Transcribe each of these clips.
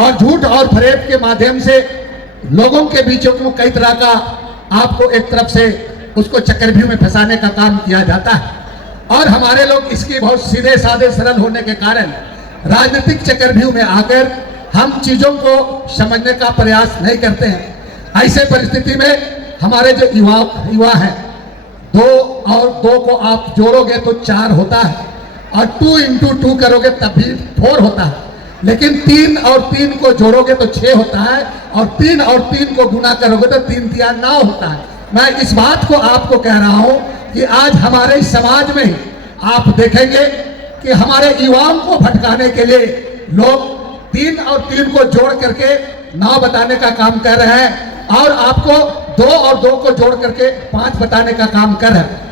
और झूठ और फरेब के माध्यम से लोगों के बीचों को कई तरह का आपको एक तरफ से उसको चक्रव्यूह में फंसाने का काम किया जाता है। और हमारे लोग इसकी बहुत सीधे साधे सरल होने के कारण राजनीतिक चक्रव्यूह में आकर हम चीजों को समझने का प्रयास नहीं करते हैं। ऐसे परिस्थिति में हमारे जो युवा हैं, 2 और 2 को आप जोड़ोगे तो 4 होता है और 2 into 2 करोगे तब भी 4 होता है, लेकिन 3 और 3 को जोड़ोगे तो 6 होता है और 3 और 3 को गुना करोगे तो 3 3 9 होता है। मैं इस बात को आपको कह रहा हूं कि आज हमारे समाज में आप देखेंगे कि हमारे युवाओं को भटकाने के लिए लोग 3 और 3 को जोड़ करके 9 बताने का काम कर रहे हैं और आपको 2 और 2 को जोड़ करके 5 बताने का काम कर रहे हैं।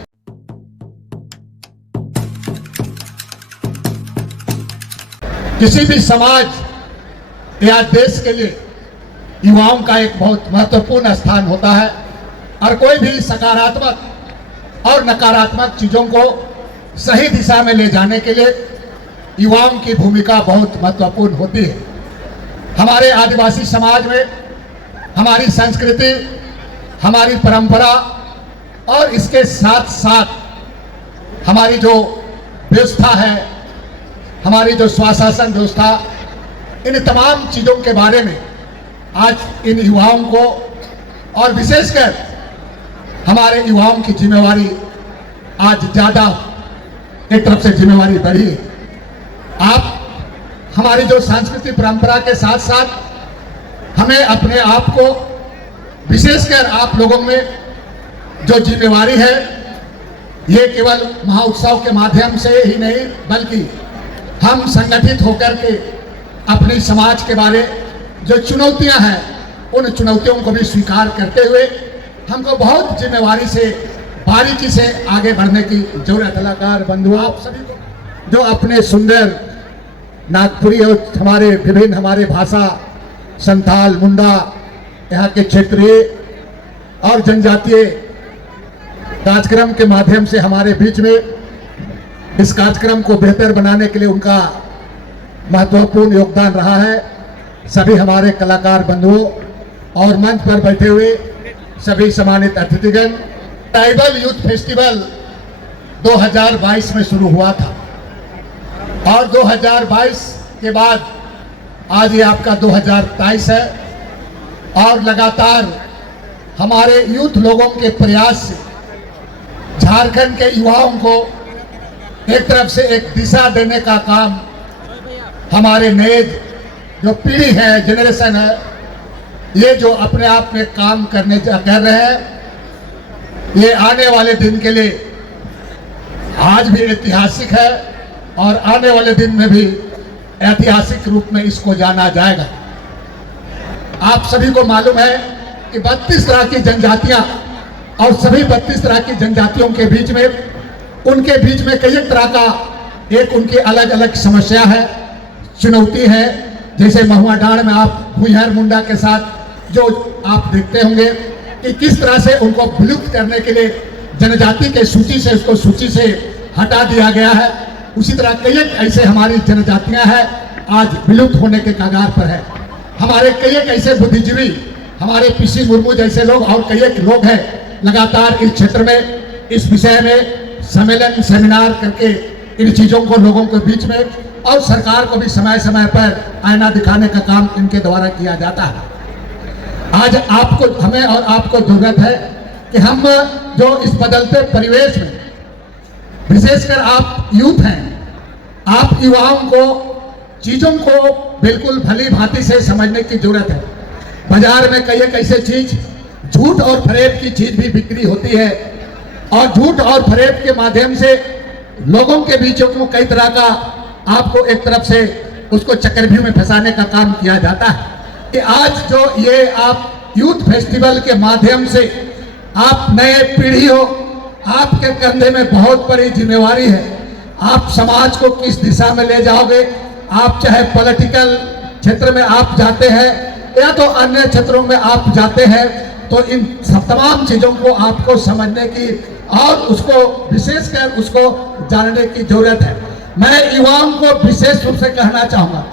किसी भी समाज या देश के लिए युवाओं का एक बहुत महत्वपूर्ण स्थान होता है और कोई भी सकारात्मक और नकारात्मक चीजों को सही दिशा में ले जाने के लिए युवाओं की भूमिका बहुत महत्वपूर्ण होती है। हमारे आदिवासी समाज में हमारी संस्कृति, हमारी परंपरा और इसके साथ साथ हमारी जो व्यवस्था है, हमारी जो स्वशासन व्यवस्था, इन तमाम चीजों के बारे में आज इन युवाओं को और विशेषकर हमारे युवाओं की जिम्मेवारी आज ज्यादा एक तरफ से जिम्मेवारी बढ़ी है। आप हमारी जो सांस्कृतिक परंपरा के साथ साथ हमें अपने आप को विशेषकर आप लोगों में जो जिम्मेवारी है, ये केवल महाउत्सव के माध्यम से ही नहीं बल्कि हम संगठित होकर के अपने समाज के बारे जो चुनौतियां हैं उन चुनौतियों को भी स्वीकार करते हुए हमको बहुत जिम्मेवारी से बारीकी से आगे बढ़ने की जरूरत। कलाकार बंधुओं, आप सभी को जो अपने सुंदर नागपुरी और हमारे भाषा संथाल, मुंडा, यहाँ के क्षेत्रीय और जनजातीय कार्यक्रम के माध्यम से हमारे बीच में इस कार्यक्रम को बेहतर बनाने के लिए उनका महत्वपूर्ण योगदान रहा है। सभी हमारे कलाकार बंधुओं और मंच पर बैठे हुए सभी सम्मानित अतिथिगण, ट्राइबल यूथ फेस्टिवल 2022 में शुरू हुआ था और 2022 के बाद आज ये आपका 2023 है और लगातार हमारे यूथ लोगों के प्रयास से झारखंड के युवाओं को एक तरफ से एक दिशा देने का काम हमारे नए जो पीढ़ी है, जनरेशन है, ये जो अपने आप में काम करने कर रहे हैं, ये आने वाले दिन के लिए आज भी ऐतिहासिक है और आने वाले दिन में भी ऐतिहासिक रूप में इसको जाना जाएगा। आप सभी को मालूम है कि 32 तरह की जनजातियां और सभी 32 तरह की जनजातियों के बीच में उनके बीच में कई तरह का एक उनकी अलग अलग समस्या है, चुनौती है। जैसे महुआ डांड में आप भुइहार मुंडा के साथ जो आप देखते होंगे कि किस तरह से उनको विलुप्त करने के लिए जनजाति के सूची से उसको सूची से हटा दिया गया है, उसी तरह कई ऐसे हमारी जनजातियां हैं आज विलुप्त होने के कगार पर है। हमारे कई ऐसे बुद्धिजीवी, हमारे पीसी मुर्मू जैसे लोग और कई लोग हैं लगातार इस क्षेत्र में इस विषय में सम्मेलन सेमिनार करके इन चीजों को लोगों के बीच में और सरकार को भी समय समय पर आईना दिखाने का काम इनके द्वारा किया जाता है। आज आपको, हमें और आपको जरूरत है कि हम जो इस बदलते परिवेश में विशेषकर आप यूथ हैं, आप युवाओं को चीजों को बिल्कुल भली भांति से समझने की जरूरत है। बाजार में कई ऐसे चीज झूठ और फरेब की चीज भी बिक्री होती है और झूठ और फरेब के माध्यम से लोगों के बीचों को कई तरह का आपको एक तरफ से उसको चक्रव्यूह में फंसाने का काम किया जाता है। कि आज जो ये आप यूथ फेस्टिवल के माध्यम से आप नए पीढ़ी हो, आपके कंधे में बहुत बड़ी जिम्मेवारी है। आप समाज को किस दिशा में ले जाओगे, आप चाहे पॉलिटिकल क्षेत्र में आप जाते हैं या तो अन्य क्षेत्रों में आप जाते हैं, तो इन सब तमाम चीजों को आपको समझने की और उसको विशेषकर उसको जानने की जरूरत है। मैं युवाओं को विशेष रूप से कहना चाहूंगा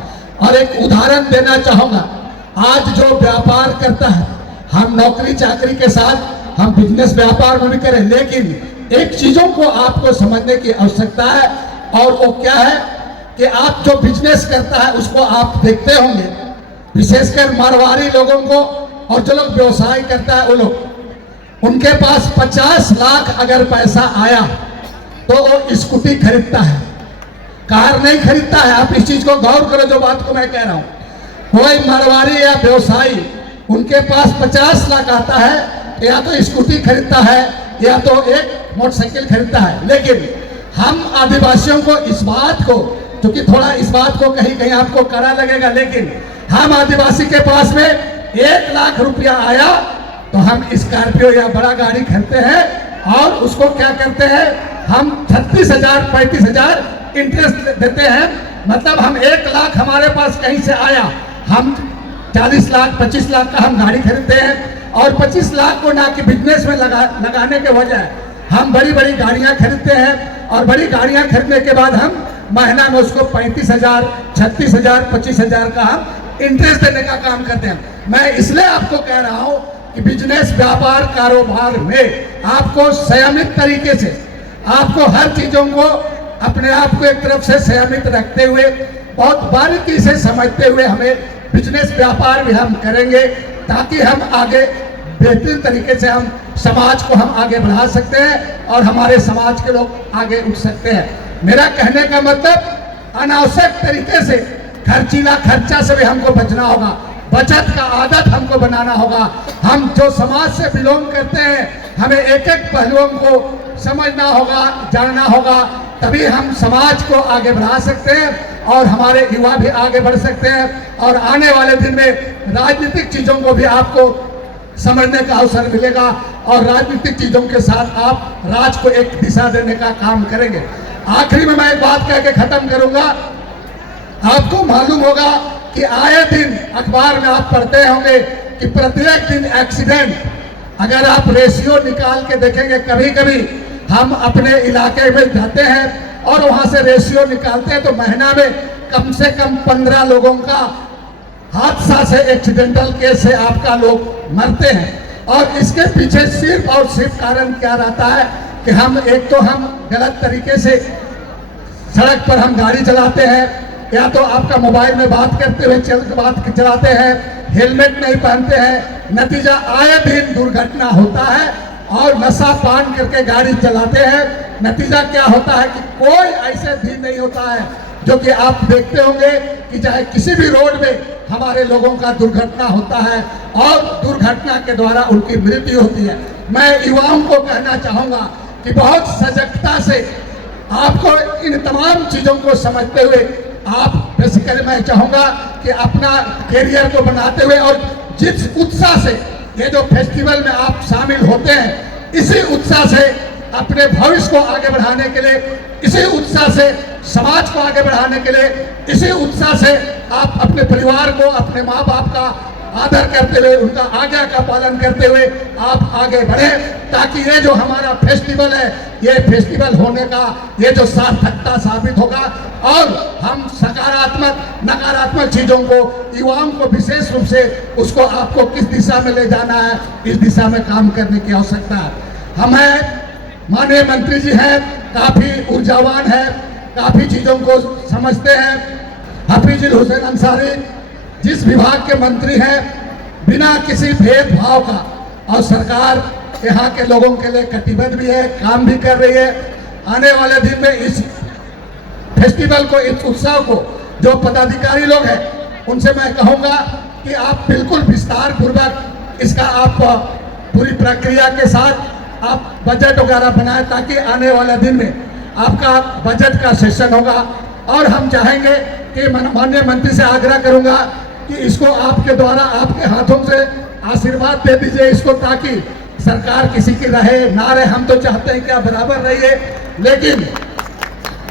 और एक उदाहरण देना चाहूंगा। आज जो व्यापार करता है, हम नौकरी चाकरी के साथ हम बिजनेस व्यापार में भी करें, लेकिन एक चीजों को आपको समझने की आवश्यकता है, और वो क्या है कि आप जो बिजनेस करता है उसको आप देखते होंगे, विशेषकर मारवाड़ी लोगों को, और जो लोग व्यवसाय करता है वो लोग, उनके पास 50 लाख अगर पैसा आया तो वो स्कूटी खरीदता है, कार नहीं खरीदता है। आप इस चीज को गौर करो जो बात को मैं कह रहा हूं। कोई मारवाड़ी या व्यवसायी उनके पास 50 लाख आता है, या तो स्कूटी खरीदता है या तो एक मोटरसाइकिल खरीदता है। लेकिन हम आदिवासियों को इस बात को, क्योंकि थोड़ा इस बात को कहीं कहीं आपको कड़ा लगेगा, लेकिन हम आदिवासी के पास में 1 लाख रुपया आया तो हम स्कॉर्पियो या बड़ा गाड़ी खरीदते हैं, और उसको क्या करते हैं, हम 36,000 35,000 इंटरेस्ट देते हैं। मतलब हम 1 लाख हमारे पास कहीं से आया, हम 40 लाख 25 लाख का हम गाड़ी खरीदते हैं, और 25 लाख को ना कि बिजनेस में लगाने के वजह हम बड़ी बड़ी गाड़ियां खरीदते हैं, और बड़ी गाड़ियां खरीदने के बाद हम महीना में उसको 35,000 36,000 25,000 का हम इंटरेस्ट देने का काम करते हैं। मैं इसलिए आपको कह रहा हूं कि बिजनेस व्यापार कारोबार में आपको संयमित तरीके से, आपको हर चीजों को अपने आप को एक तरफ से संयमित रखते हुए, बहुत बारीकी से समझते हुए हमें बिजनेस व्यापार भी हम करेंगे, ताकि हम आगे बेहतरीन तरीके से हम समाज को हम आगे बढ़ा सकते हैं और हमारे समाज के लोग आगे उठ सकते हैं। मेरा कहने का मतलब अनावश्यक तरीके से खर्चीला खर्चा से भी हमको बचना होगा, बचत का आदत हमको बनाना होगा। हम जो समाज से बिलोंग करते हैं, हमें एक एक पहलुओं को समझना होगा, जानना होगा, तभी हम समाज को आगे बढ़ा सकते हैं और हमारे युवा भी आगे बढ़ सकते हैं। और आने वाले दिन में राजनीतिक चीजों को भी आपको समझने का अवसर मिलेगा, और राजनीतिक चीजों के साथ आप राज को एक दिशा देने का काम करेंगे। आखिरी में मैं एक बात कह के खत्म करूंगा। आपको मालूम होगा कि आए दिन अखबार में आप पढ़ते होंगे कि प्रत्येक दिन एक्सीडेंट, अगर आप रेशियो निकाल के देखेंगे, कभी कभी हम अपने इलाके में जाते हैं और वहां से रेशियो निकालते हैं तो महीना में कम से कम 15 लोगों का हादसा से, एक्सीडेंटल केस से आपका लोग मरते हैं। और इसके पीछे सिर्फ और सिर्फ कारण क्या रहता है कि हम एक तो हम गलत तरीके से सड़क पर हम गाड़ी चलाते हैं, या तो आपका मोबाइल में बात करते हुए बात चलाते हैं, हेलमेट नहीं पहनते हैं, नतीजा आए दिन दुर्घटना होता है। और नशा पान करके गाड़ी चलाते हैं, नतीजा क्या होता है कि कोई ऐसे दिन नहीं होता है जो कि आप देखते होंगे कि चाहे किसी भी रोड में हमारे लोगों का दुर्घटना होता है और दुर्घटना के द्वारा उनकी मृत्यु होती है। मैं युवाओं को कहना चाहूंगा कि बहुत सजगता से आपको इन तमाम चीजों को समझते हुए आप बेसिकली मैं चाहूंगा कि अपना करियर को बनाते हुए और जिस उत्साह से ये जो फेस्टिवल में आप शामिल होते हैं, इसी उत्साह से अपने भविष्य को आगे बढ़ाने के लिए, इसी उत्साह से समाज को आगे बढ़ाने के लिए, इसी उत्साह से आप अपने परिवार को, अपने माँ बाप का आदर करते हुए, उनका आज्ञा का पालन करते हुए आप आगे बढ़े, ताकि ये जो हमारा फेस्टिवल है, ये फेस्टिवल होने का ये जो सार्थकता साबित होगा और हम सकारात्मक नकारात्मक चीजों को, युवाओं को विशेष रूप से उसको आपको किस दिशा में ले जाना है, इस दिशा में काम करने की आवश्यकता है। हमें माननीय मंत्री जी हैं, काफी ऊर्जावान है, काफी चीजों को समझते हैं। हफीजुल हुसैन अंसारी जिस विभाग के मंत्री हैं, बिना किसी भेदभाव का, और सरकार यहाँ के लोगों के लिए कटिबद्ध भी है, काम भी कर रही है। आने वाले दिन में इस फेस्टिवल को, इस उत्सव को जो पदाधिकारी लोग हैं, उनसे मैं कहूँगा कि आप बिल्कुल विस्तार पूर्वक इसका आप पूरी प्रक्रिया के साथ आप बजट वगैरह बनाए, ताकि आने वाले दिन में आपका बजट का सेशन होगा। और हम चाहेंगे कि माननीय मंत्री से आग्रह करूंगा कि इसको आपके द्वारा, आपके हाथों से आशीर्वाद दे दीजिए इसको, ताकि सरकार किसी की रहे ना रहे, हम तो चाहते हैं कि बराबर रहिए, लेकिन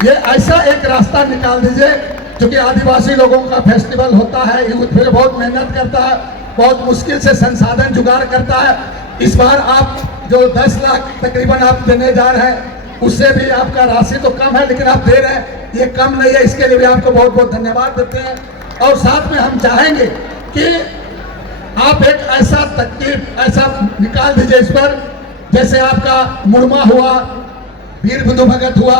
ये ऐसा एक रास्ता निकाल दीजिए, क्योंकि आदिवासी लोगों का फेस्टिवल होता है, यूथ फिर बहुत मेहनत करता है, बहुत मुश्किल से संसाधन जुगाड़ करता है। इस बार आप जो 10 लाख तकरीबन आप देने जा रहे हैं, उससे भी आपका राशि तो कम है, लेकिन आप दे रहे हैं, ये कम नहीं है। इसके लिए भी आपको बहुत बहुत धन्यवाद देते हैं। और साथ में हम चाहेंगे कि आप एक ऐसा तरकीब ऐसा निकाल दीजिए इस पर, जैसे आपका मुड़मा हुआ, वीर बुद्धू भगत हुआ,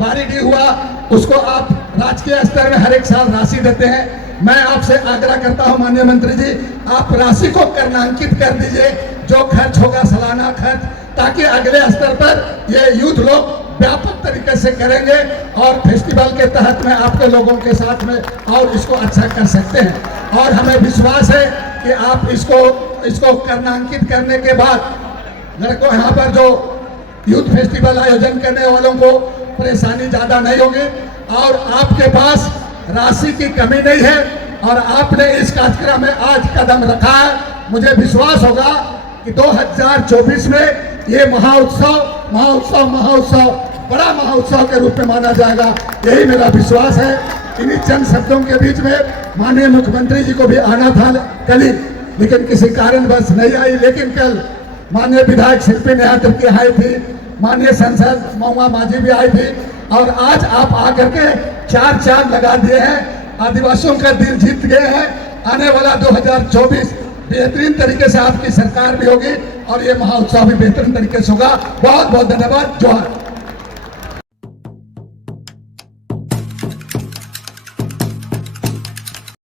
बारीडी हुआ, उसको आप राजकीय स्तर में हर एक साल राशि देते हैं। मैं आपसे आग्रह करता हूं माननीय मंत्री जी, आप राशि को कर्णांकित कर दीजिए, जो खर्च होगा सालाना खर्च, ताकि अगले स्तर पर ये यूथ लोग व्यापक तरीके से करेंगे और फेस्टिवल के तहत में आपके लोगों के साथ में और इसको अच्छा कर सकते हैं। और हमें विश्वास है कि आप इसको कर्णांकित करने के बाद लड़कों यहाँ पर जो यूथ फेस्टिवल आयोजन करने वालों को परेशानी ज़्यादा नहीं होगी और आपके पास राशि की कमी नहीं है और आपने इस कार्यक्रम में आज कदम रखा है। मुझे विश्वास होगा कि 2024 में ये महोत्सव बड़ा महोत्सव के रूप में माना जाएगा, यही मेरा विश्वास है। इन्हीं चंद शब्दों के बीच में माननीय मुख्यमंत्री जी को भी आना था कल ही, लेकिन किसी कारणवश नहीं आई। लेकिन कल माननीय विधायक शिल्पी नेहा तिर्की आई थी, माननीय सांसद महुआ माझी भी आई थी और आज आप आकर के चार चांद लगा दिए हैं, आदिवासियों का दिल जीत गए हैं। आने वाला 2024 बेहतरीन तरीके से आपकी सरकार भी होगी और ये महोत्सव भी बेहतरीन तरीके से होगा। बहुत बहुत धन्यवाद। जोहार।